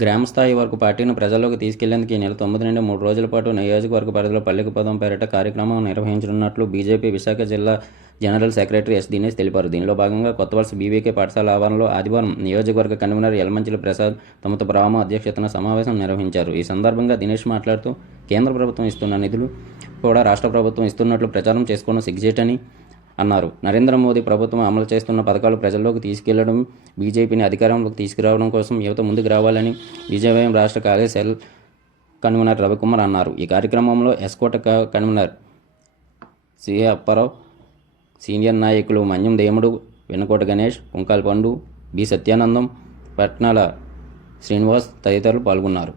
గ్రామ స్థాయి వరకు పార్టీని ప్రజల్లోకి తీసుకెళ్లేందుకు ఈ నెల 9 నుండి 3 రోజుల పాటు నియోజకవర్గ పరిధిలో పల్లెకు పదం పేరిట కార్యక్రమం నిర్వహించనున్నట్లు బీజేపీ విశాఖ జిల్లా జనరల్ సెక్రటరీ ఎస్ దినేష్ తెలిపారు. దీనిలో భాగంగా కొత్తవలస బీవీకే పాఠశాల ఆవరణలో ఆదివారం నియోజకవర్గ కన్వీనర్ యలమంచిలి ప్రసాద్ తమతో రామ అధ్యక్షతన సమావేశం నిర్వహించారు. ఈ సందర్భంగా దినేష్ మాట్లాడుతూ కేంద్ర ప్రభుత్వం ఇస్తున్న నిధులు కూడా రాష్ట్ర ప్రభుత్వం ఇస్తున్నట్లు ప్రచారం చేసుకోవడం సిగ్గుచేటని అన్నారు. నరేంద్ర మోదీ ప్రభుత్వం అమలు చేస్తున్న పథకాలు ప్రజల్లోకి తీసుకెళ్లడం, బీజేపీని అధికారంలోకి తీసుకురావడం కోసం యువత ముందుకు రావాలని బీజేవైఎం రాష్ట్ర కార్యశాల కన్వీనర్ రవికుమార్ అన్నారు. ఈ కార్యక్రమంలో S. Kota convener C Apparao, senior నాయకులు మన్యం దేముడు, వెన్నకోట గణేష్, పుంకాల పండు, బి సత్యానందం, పట్నాల శ్రీనివాస్ తదితరులు పాల్గొన్నారు.